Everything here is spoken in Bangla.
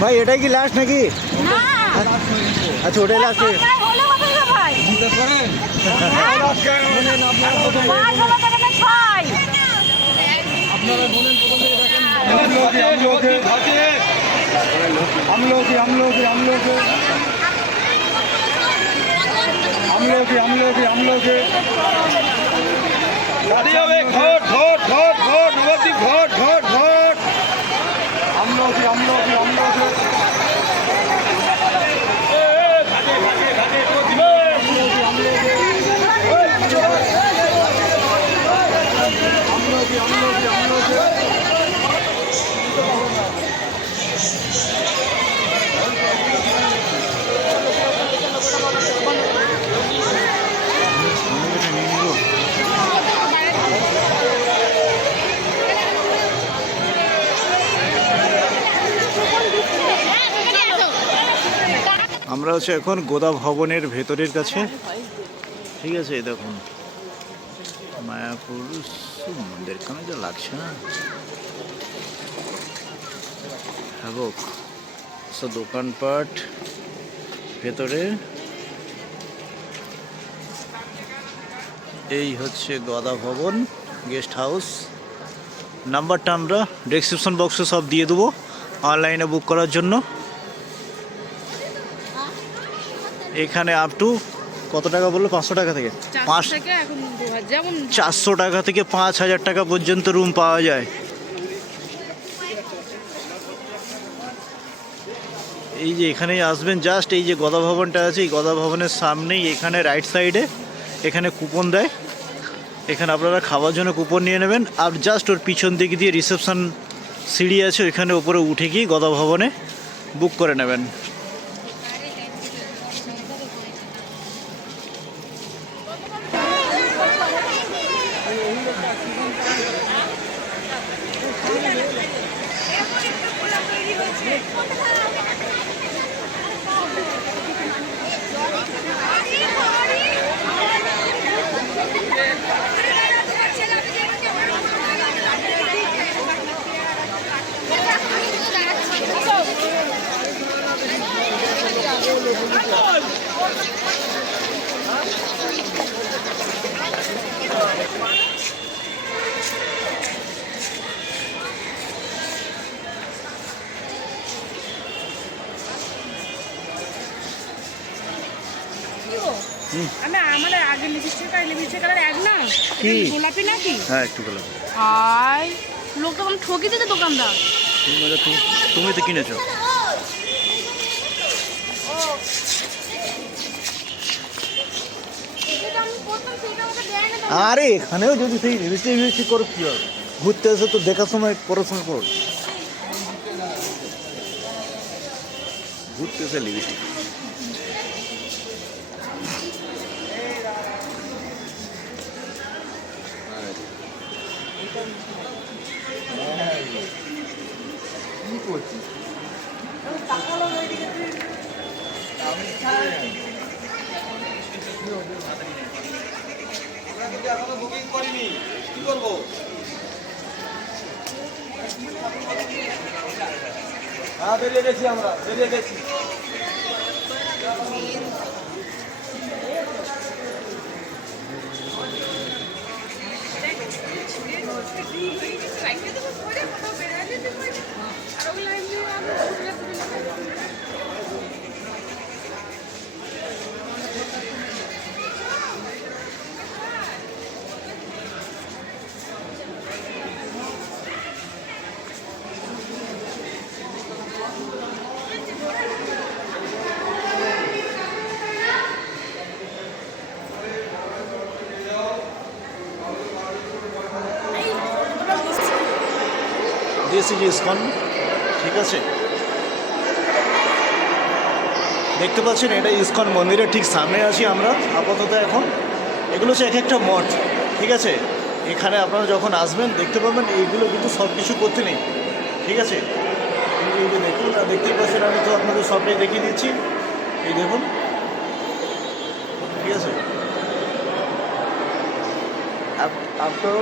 ভাই এটাই কি লাস্ট নাকি না আচ্ছা ওটাই লাস্ট সবাই হলে হবে না ভাই হ্যাঁ? পাঁচ হলো তবে না ছয় हम लोग ही हम लोग ही हम लोग ही हम लोग भी हम लोग भी हम लोग भी घोट घोट घोट घोट नवदीप घोट হচ্ছে এখন গোদা ভবনের ভেতরের কাছে। ঠিক আছে দেখুন। মায়াপুর মন্দির কেন যা লাগছে, না? সো দোকানপাট ভেতরে। এই হচ্ছে গদা ভবন, গেস্ট হাউস। নাম্বারটা আমরা ডেসক্রিপশন বক্সে সব দিয়ে দেবো অনলাইনে বুক করার জন্য। এখানে আপ টু কত টাকা বলল? পাঁচশো টাকা থেকে। পাঁচ চারশো এখন টাকা থেকে পাঁচ হাজার টাকা পর্যন্ত রুম পাওয়া যায়। এই যে এখানেই আসবেন জাস্ট এই যে গদা ভবনটা আছে এই গদা ভবনের সামনেই এখানে রাইট সাইডে এখানে কুপন দেয়। এখানে আপনারা খাওয়ার জন্য কুপন নিয়ে নেবেন। আর জাস্ট ওর পিছন দিক দিয়ে রিসেপশন সিঁড়ি আছে ওইখানে উপরে উঠে গিয়ে গদা ভবনে বুক করে নেবেন। আমি আমাদের আগে লিপস্টিক আর লিপস্টিক কালার এক না? কি? গোলাপি নাকি? হ্যাঁ একটু লোক তখন দোকানদার। তুমি তো- তুমি তো কিনেছো। আরে এখানেও যদি সেই রিজিস্ট্রি রিজিস্ট্রি করো কি হবে? ঘুরতে এসে তো দেখার সময় পড়াশোনা করো। ঘুরতে এসে লিপস্টিক বুকিং করিনি কি করব হ্যাঁ বেরিয়ে গেছি আমরা বেরিয়ে গেছি। দিয়েছি যে ইস্কন ঠিক আছে? দেখতে পাচ্ছেন, এটা ইস্কন মন্দিরের ঠিক সামনে আছি আমরা, আপাতত এখন। এগুলো হচ্ছে এক একটা মঠ, ঠিক আছে? এখানে আপনারা যখন আসবেন, দেখতে পাবেন এইগুলো কিন্তু সব কিছু করতে নেই, ঠিক আছে? এই যে দেখুন, আর দেখতেই পাচ্ছেন, আমি তো আপনাদের সবটাই দেখিয়ে দিচ্ছি। এই দেখুন, ঠিক আছে? আফটার